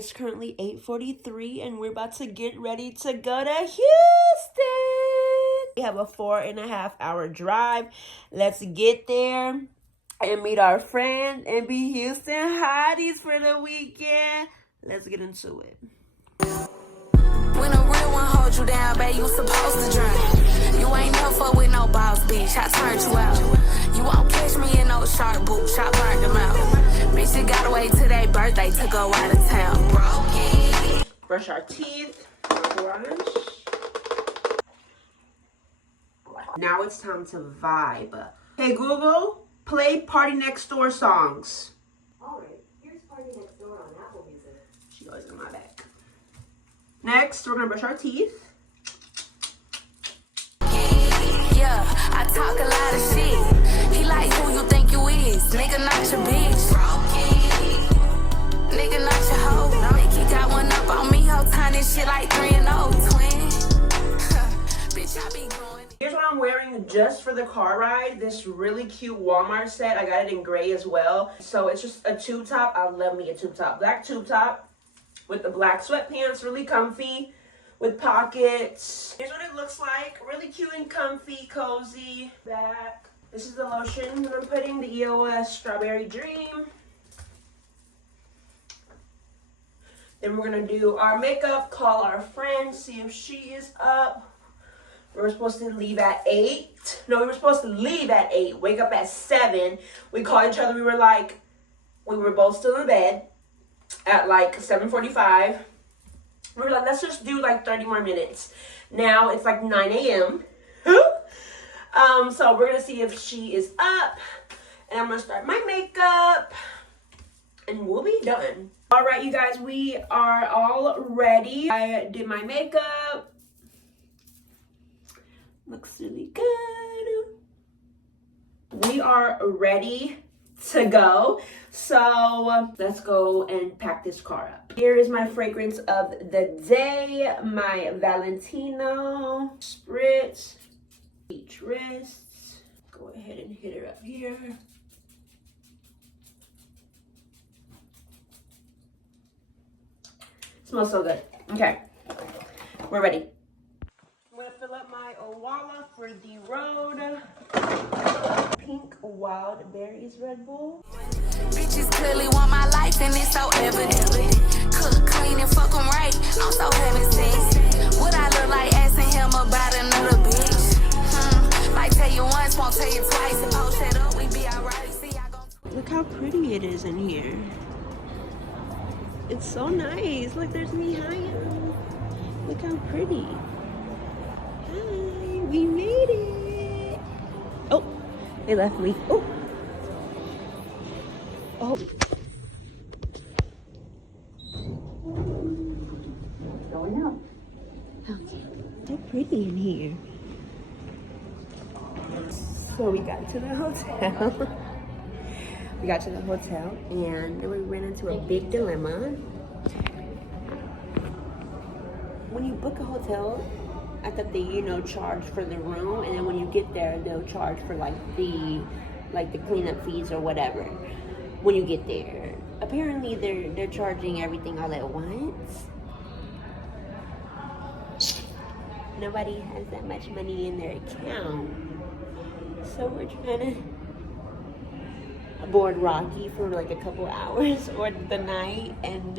It's currently 8:43 and we're about to get ready to go to Houston. We have a 4.5-hour drive. Let's get there and meet our friends and be Houston hotties for the weekend. Let's get into it. When a real one holds you down, babe, you supposed to drown. You ain't never fuck with no boss, bitch. I turned you out. You won't catch me in no shark boots. I burned them out. Bitch, you gotta wait till their birthday to go out of town. Brush our teeth. Brush. Now it's time to vibe. Hey Google, play Party Next Door songs. Alright, here's Party Next Door on Apple Music. She always in my back. Next, we're gonna brush our teeth. Yeah, I talk a lot of shit. He like who you think you is. Nigga, not your bitch. Nigga, not your hoe. Think he got one up on me. Whole time this shit like 3 and 0, twin. Bitch, I be growing. Here's what I'm wearing just for the car ride. This really cute Walmart set. I got it in gray as well. So it's just a tube top. I love me a tube top. Black tube top with the black sweatpants. Really comfy with pockets. Here's what it looks like. Really cute and comfy, cozy. Back. This is the lotion that I'm putting. The EOS Strawberry Dream. Then we're going to do our makeup. Call our friend. See if she is up. We were supposed to leave at 8. No, we were supposed to leave at 8. Wake up at 7. We called each other. We were both still in bed at like 7:45. We were like, let's just do like 30 more minutes. Now it's like 9 a.m. So we're going to see if she is up. And I'm going to start my makeup. And we'll be done. All right, you guys, we are all ready. I did my makeup. Looks really good. We are ready to go. So let's go and pack this car up. Here is my fragrance of the day. My Valentino Spritz. Beach wrists. Go ahead and hit her up here. Smells so good. Okay, we're ready. I'm gonna fill up my Owala for the road. Pink Wild Berries Red Bull. Bitches clearly want my life and it's so evident. Cook, clean, and fuck them right. I'm so heaven sent. What I look like asking him about another bitch? Might tell you once, won't tell you twice. And post it up, we be alright. See, I go. Look how pretty it is in here. It's so nice. Look, there's me high. Look how pretty. Hi, we made it. Oh, they left me. Oh. Oh. Going up. Okay. So pretty in here. So we got to the hotel. We got to the hotel and we ran into a big dilemma. When you book a hotel, I thought they, charge for the room, and then when you get there, they'll charge for like the cleanup fees or whatever. When you get there, apparently they're charging everything all at once. Nobody has that much money in their account, so we're trying to board Rocky for like a couple hours or the night, and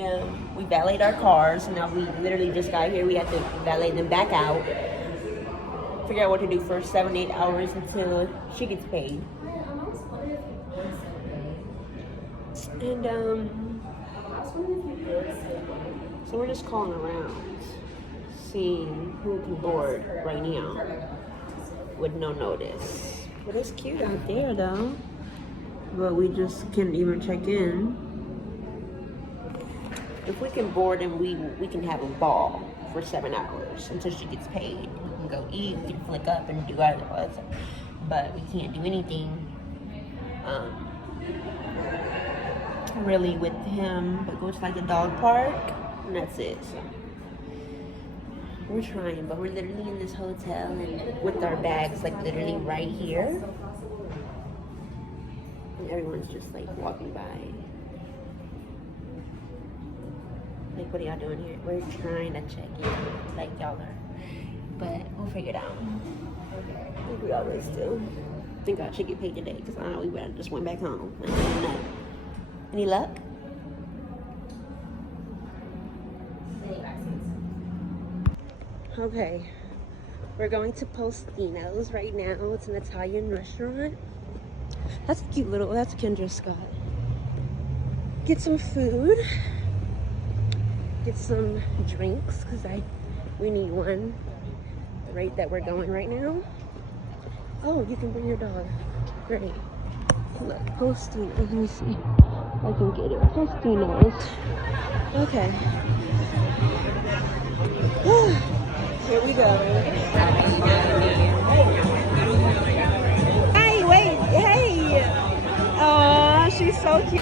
we valeted our cars. Now we literally just got here. We have to valet them back out, figure out what to do for 7-8 hours until she gets paid. And so we're just calling around, seeing who can board right now with no notice. But it's cute out there though. But we just can't even check in. If we can board and we can have a ball for 7 hours until she gets paid. We can go eat, we can flick up and do other stuff. But we can't do anything really with him, but go to like the dog park, and that's it. So we're trying, but we're literally in this hotel and with our bags like literally right here. And everyone's just like walking by. like, what are y'all doing here? We're trying to check in, like y'all are. But we'll figure it out. Like we always do. I think I should get paid today because we just went back home. Any luck? Okay, we're going to Postino's right now. It's an Italian restaurant. That's a cute little, that's Kendra Scott. Get some food. Get some drinks because we need one. The rate that we're going right now. Oh, you can bring your dog. Great. Look, Postino's. Let me see if I can get it. Postino's. Okay. Here we go. Hey, wait, hey. Oh, she's so cute.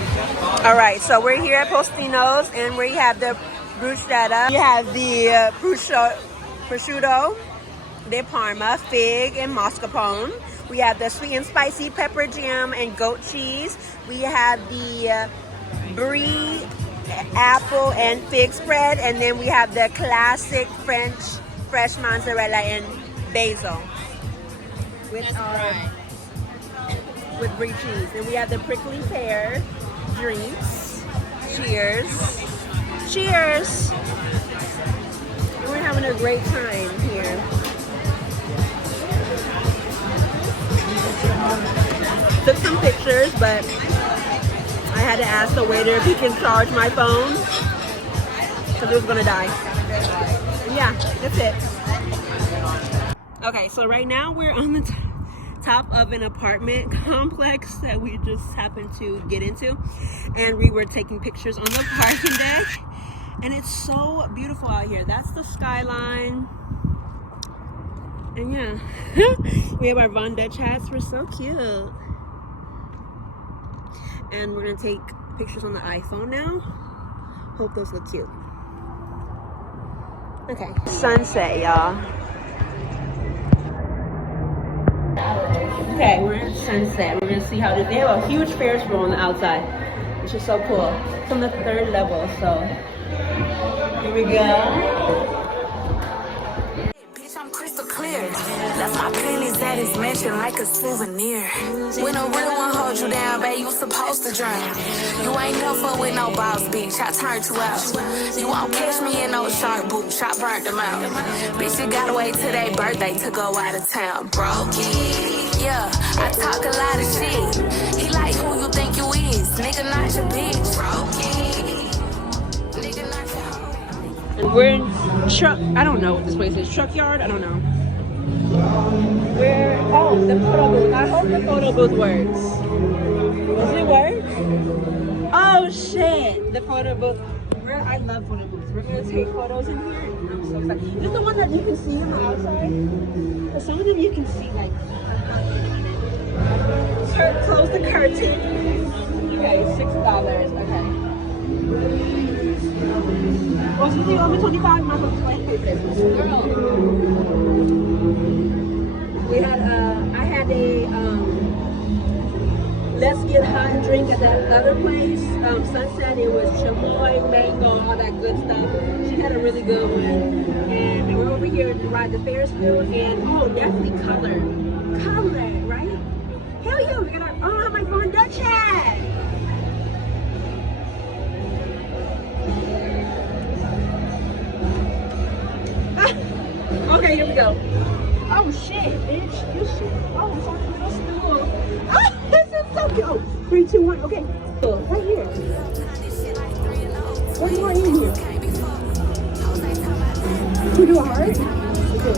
All right, so we're here at Postino's and we have the bruschetta. We have the prosciutto, de Parma, fig, and mascarpone. We have the sweet and spicy pepper jam and goat cheese. We have the brie, apple, and fig spread. And then we have the classic French fresh mozzarella and basil with brie cheese. And we have the prickly pear drinks. Cheers. Cheers. We're having a great time here. Took some pictures, but I had to ask the waiter if he can charge my phone because it was gonna die. And yeah, that's it. Okay, so right now we're on the top of an apartment complex that we just happened to get into, and we were taking pictures on the parking deck, and it's so beautiful out here. That's the skyline. And yeah, we have our Von Dutch hats. We're so cute. And we're gonna take pictures on the iPhone now. Hope those look cute. Okay, sunset, y'all. Okay, we're at sunset. We're gonna see how they have a huge Ferris wheel on the outside, which is so cool. It's on the 3rd level, so here we go. Left my pennies at his mansion like a souvenir. When a real one holds you down, babe, you supposed to drown. You ain't no fun with no boss, bitch. I turned you out. You won't catch me in no shark boots. I burnt them out. Bitch, you gotta wait till their birthday to go out of town. Broke it. Yeah, I talk a lot of shit. He like who you think you is. Nigga, not your bitch. Broke it. Nigga, not your. We're in truck. I don't know what this place is. Truck yard? I don't know. The photo booth. I hope the photo booth works. Does it work? Oh shit! The photo booth. I love photo booths. We're gonna take photos in here. I'm so excited. Is this the one that you can see on the outside? But some of them you can see like. Sir, close the curtain. Okay, $6. Okay. What's the thing? Only $25. My husband paid this. Girl. We had I had a let's get hot drink at that other place, Sunset. It was chamoy, mango, all that good stuff. She had a really good one. And we're over here to ride the Ferris wheel, and definitely color, right? Hell yeah, we're gonna my Von Dutch hat. Okay, here we go. Oh shit, bitch. You shit. Oh, it's on the stool. Oh, this is so cute. Oh, 3, 2, 1. Okay. Right here. What do you want in here? You do a heart? Okay.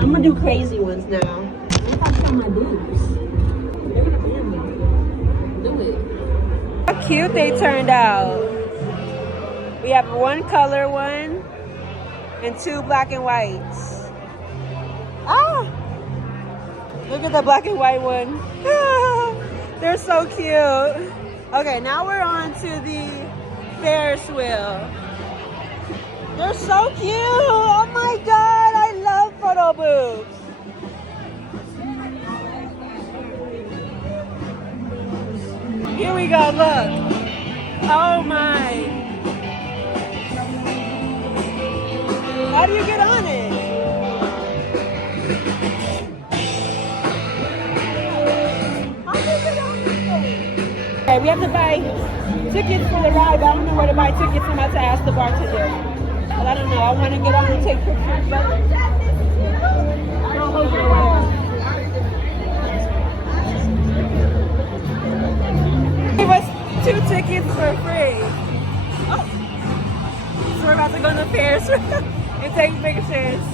I'm gonna do crazy ones now. I'm gonna talk my boobs. They're gonna ban me. Do it. How cute they turned out. We have one color one and 2 black and whites. Ah! Look at the black and white one. They're so cute. Okay, now we're on to the Ferris wheel. They're so cute. Oh my God, I love photo booths. Here we go, look. Oh my. How do you get on it? How do you get on this thing? Okay, we have to buy tickets for the ride, but I don't know where to buy tickets. I'm about to ask the bartender. But I don't know. I want to get on and take pictures, but I don't know where. Give us 2 tickets for free. Oh. So we're about to go to the Paris and take pictures.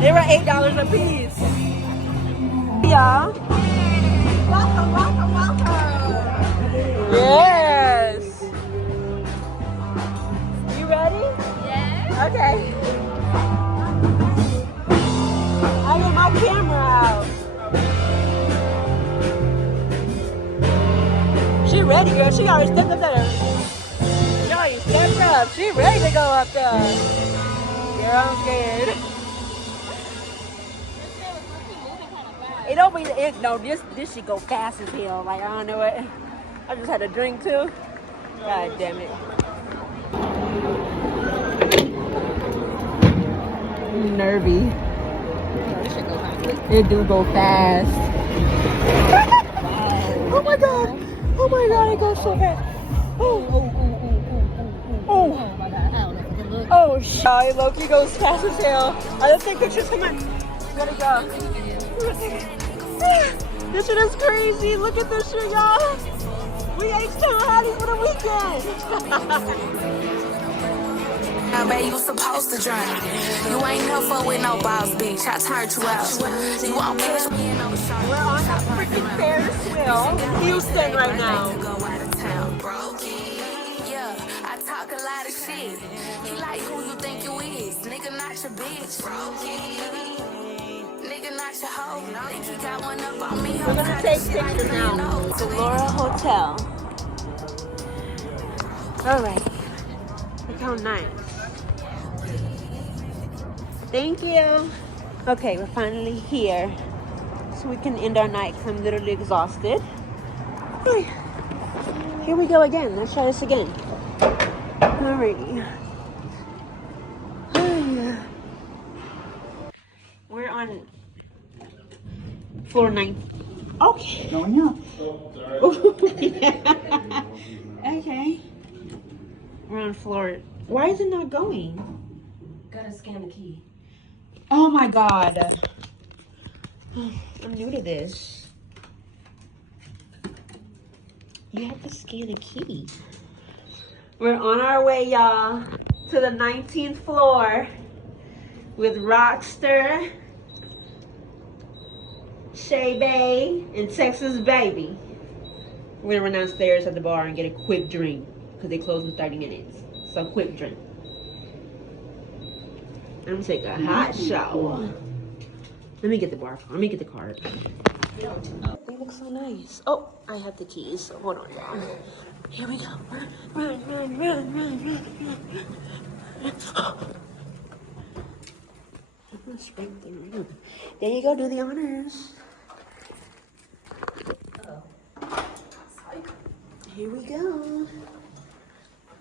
They were $8 a piece. Yeah. Welcome, welcome, welcome. Yes. You ready? Yes. Okay. I get my camera out. She ready, girl. She already stepped up there. She already stepped up. She ready to go up there. Girl, I'm scared. It don't be it. No, this should go fast as hell. Like I don't know what. I just had a drink too. God damn it. Nervy. It do go fast. Oh my god! Oh my god! It goes so fast. Oh. Oh shit! Loki goes fast as hell. Let's take pictures. Come on. Gotta go. This shit is crazy. Look at this shit, y'all. We ate some hotties for the weekend. Now, babe, you supposed to drink. You ain't no fuck with no boss, bitch. I turned you out. You won't catch me in no shark. We're on a freaking Ferris wheel in Houston right now. Yeah, I talk a lot of shit. He like who you think you is. Nigga, not your bitch. Nigga, not your hoe. Think he got one up on me. We're gonna take pictures now. The Laura Hotel. Alright. Look how nice. Thank you. Okay, we're finally here. So we can end our night because I'm literally exhausted. Here we go again. Let's try this again. Alrighty. We're on floor 9. Okay. Going up. Okay. We're on floor. Why is it not going? Gotta scan the key. Oh my god. I'm new to this. You have to scan a key. We're on our way, y'all, to the 19th floor with Rockster, Shay Bay, and Texas Baby. We're gonna run downstairs at the bar and get a quick drink because they close in 30 minutes. So quick drink. I'm gonna take a hot shower. Let me get the bar. Let me get the card. They look so nice. Oh, I have the keys. So hold on, y'all. Here we go. Run, run, run, run, run, run, run. Scrape the room. There you go. Do the honors. Here we go.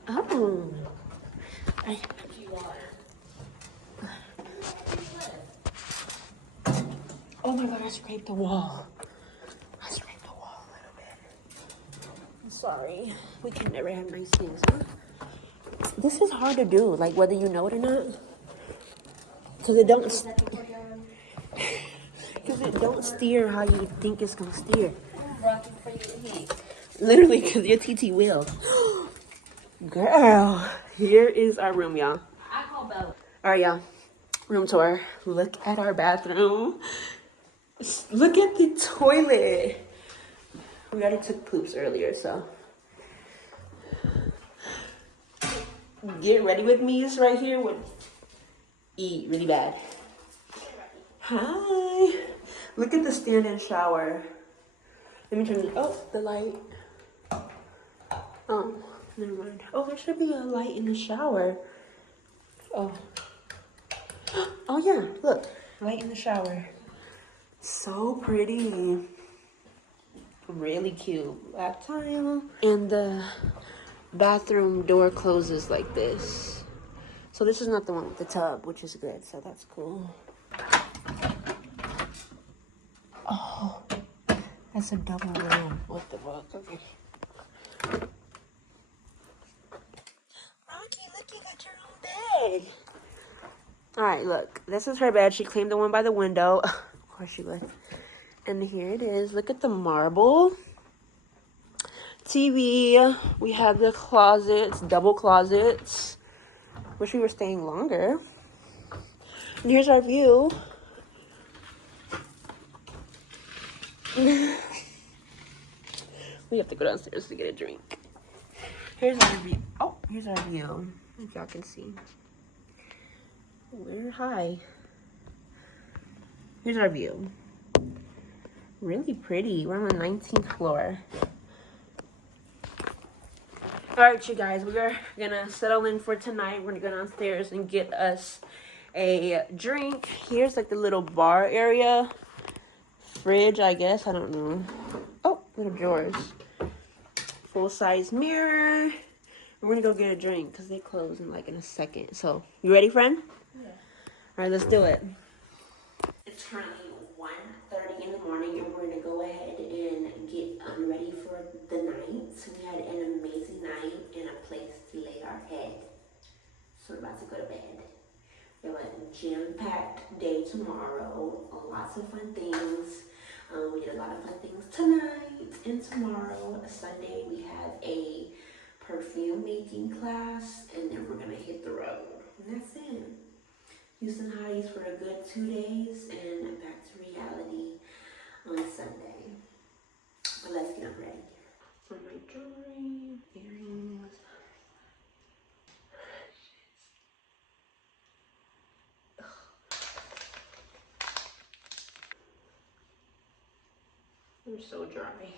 Oh. Oh my god, I scraped the wall. I scraped the wall a little bit. I'm sorry. We can never have nice things, huh? This is hard to do, like whether you know it or not. Because it don't steer how you think it's gonna steer. Literally, because your TT will. Girl, here is our room, y'all. Alright, y'all. Room tour. Look at our bathroom. Look at the toilet. We already took poops earlier, so. Get ready with me is right here would eat really bad. Hi. Look at the stand-in shower. Let me turn the light. Oh, never mind. Oh, there should be a light in the shower. Oh. Oh yeah, look. Light in the shower. So pretty. Really cute. Black tile. And the bathroom door closes like this. So this is not the one with the tub, which is good. So that's cool. Oh, that's a double room. What the fuck? Okay. Rocky, look, you got your own bed. All right, look. This is her bed. She claimed the one by the window. Of course she would. And here it is. Look at the marble. TV. We have the closets, double closets. Wish we were staying longer. And here's our view. We have to go downstairs to get a drink. Here's our view. Oh, here's our view. If y'all can see. We're high. Here's our view. Really pretty. We're on the 19th floor. Alright, you guys. We're gonna settle in for tonight. We're gonna go downstairs and get us a drink. Here's like the little bar area. Fridge, I guess. I don't know. Oh, little drawers. Full-size mirror. We're gonna go get a drink because they close in like in a second. So, you ready, friend? Yeah. Alright, let's do it. It's currently 1:30 in the morning and we're gonna go ahead and get ready for the night. So we had an amazing night and a place to lay our head. So we're about to go to bed. We have a jam-packed day tomorrow. Lots of fun things. We did a lot of fun things tonight and tomorrow. Sunday we have a perfume making class and then we're gonna hit the road. And that's it. Houston Hotties for a good 2 days and back to reality on Sunday. But let's get them ready. For my jewelry, earrings. They're so dry.